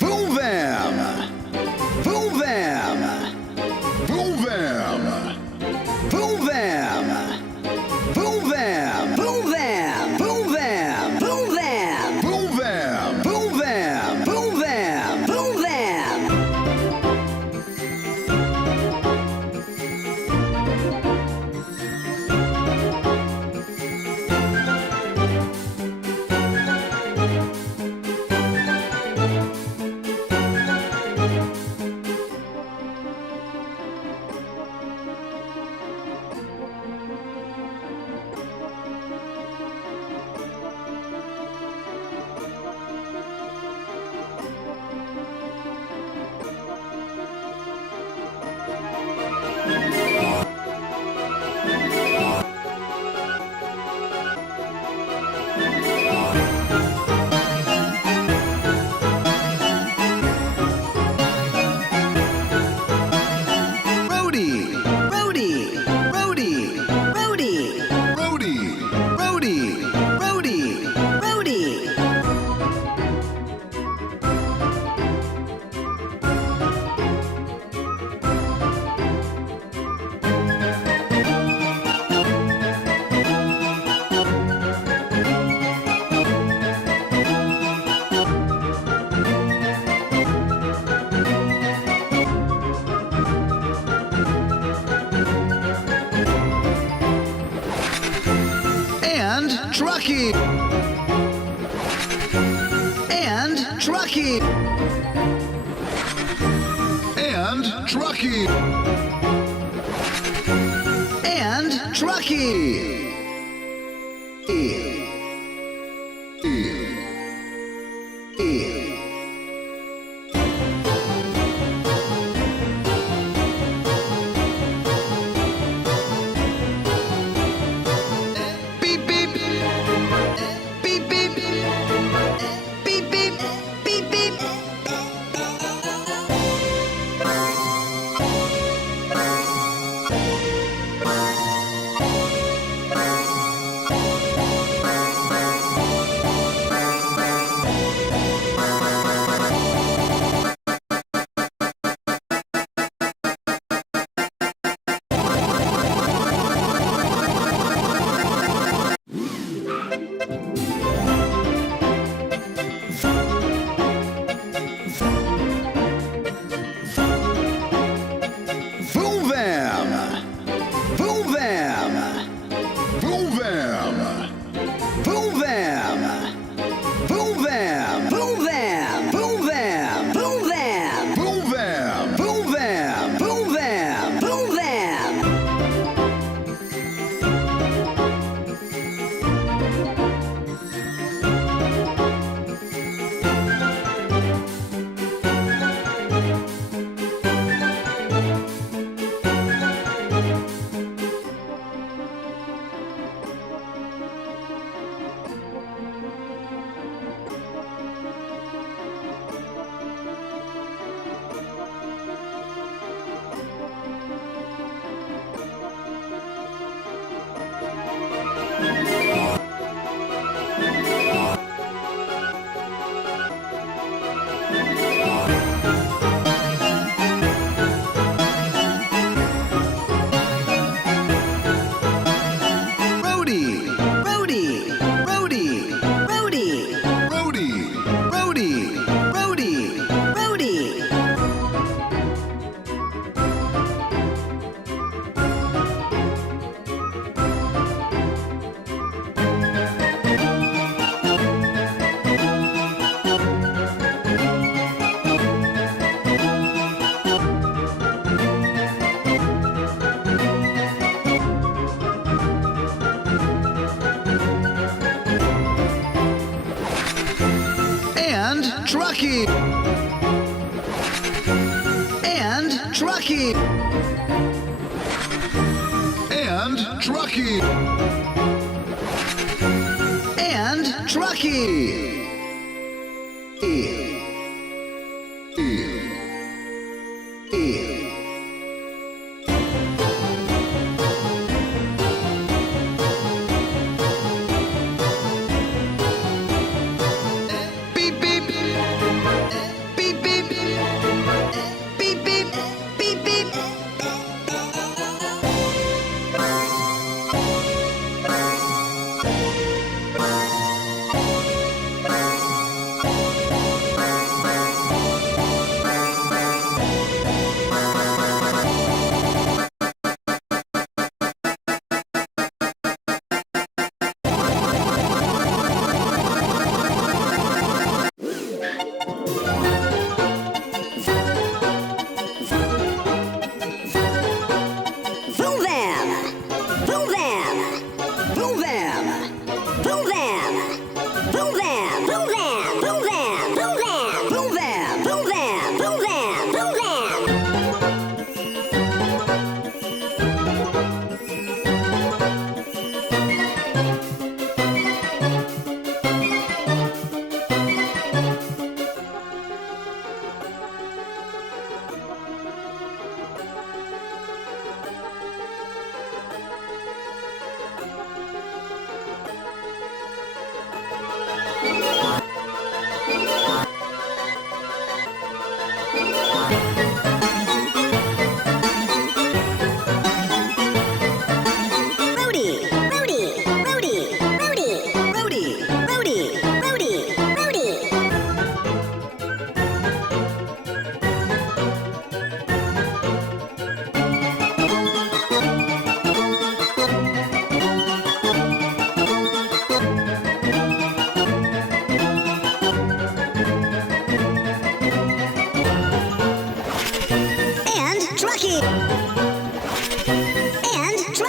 Boom Bam! Boom Bam! Boom Bam! Boom Bam! Boom Bam! Boom Bam! Boom Bam! Boom Bam! Boom Bam! Boom Bam! Boom Bam! Boom Bam! Rody! Rody! Rody! Rody! Rody! Rody! Rody! Rody! And Truckee! And Truckee! And Truckee! And Truckee! Beep beep! Beep beep! Beep beep! Beep beep! Boom Bam! Boom Bam! Boom Bam! Boom Bam! Boom Bam! Boom Bam! Boom Bam! Boom Bam! Boom Bam! Boom Bam! Boom Bam! Boom Bam! Rody! Rody! Rody! Rody! Rody! Rody! Rody! Rody! And Truckee! And Truckee! And Truckee! And Truckee!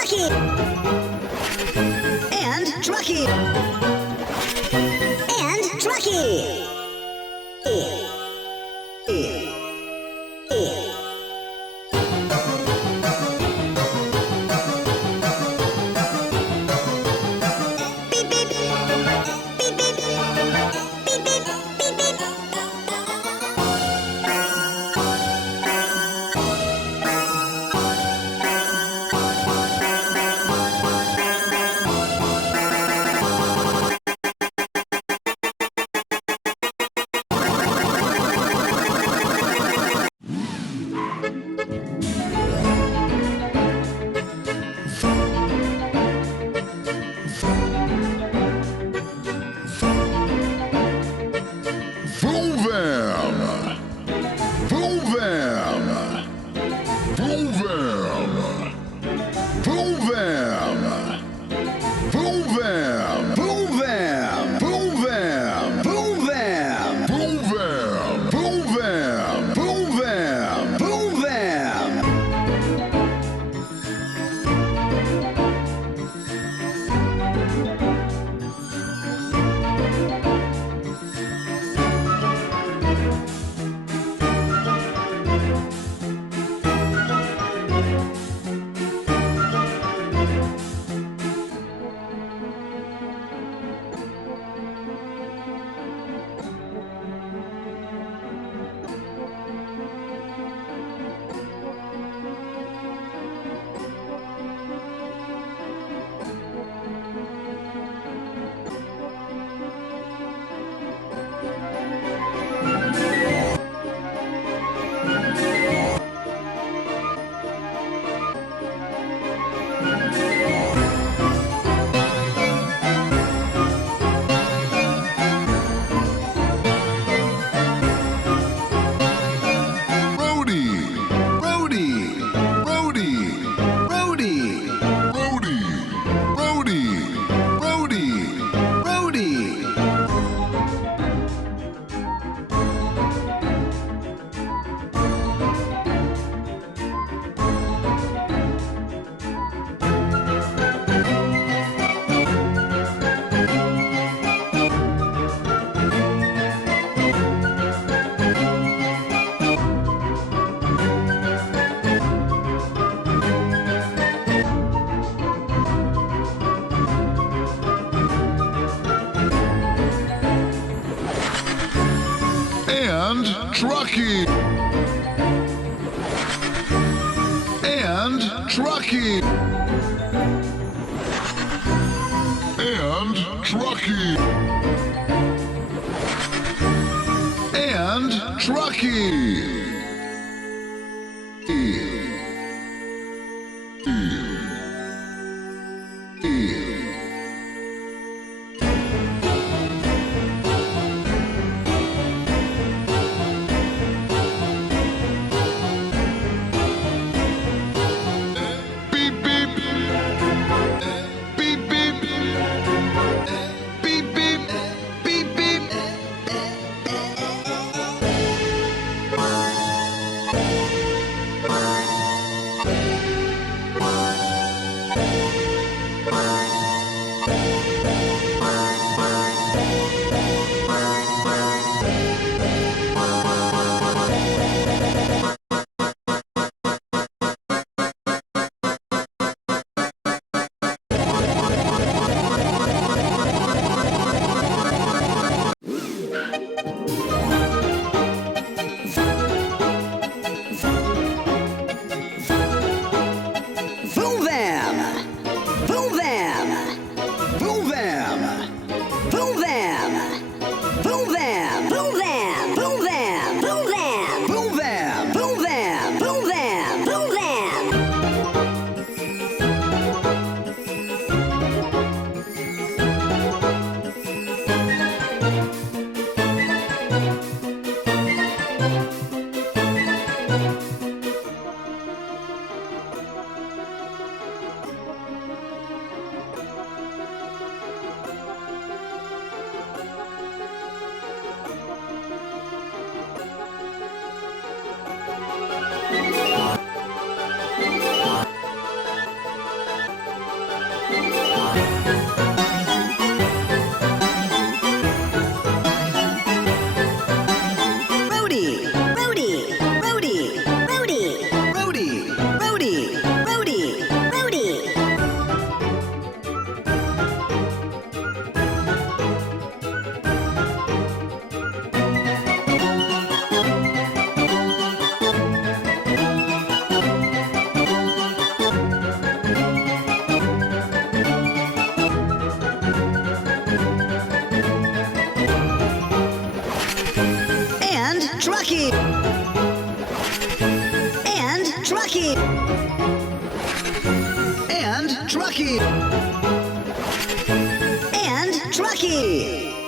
Truckee. And Truckee. And Truckee. Beep beep. Beep beep. Beep beep. Beep beep. Vroom Vam! Vroom Vam! Vroom Vam! Vroom Vam! Vroom Vam! Boom Vam! Boom Vam! Boom Vam! Vroom Vam! Vroom Vam! Boom Vam! Boom Vam! Brody! Brody! Brody! Brody! Brody! Brody! Brody! Brody! And Truckee! And Truckee! And Truckee! And Truckee! Beep beep! Beep beep! Beep beep! Beep beep! Rhodey, Rhodey, Rhodey, Rhodey, Rhodey. Rhodey, Rhodey, Rhodey. And Trucky. And Trucky. And Trucky. And Trucky.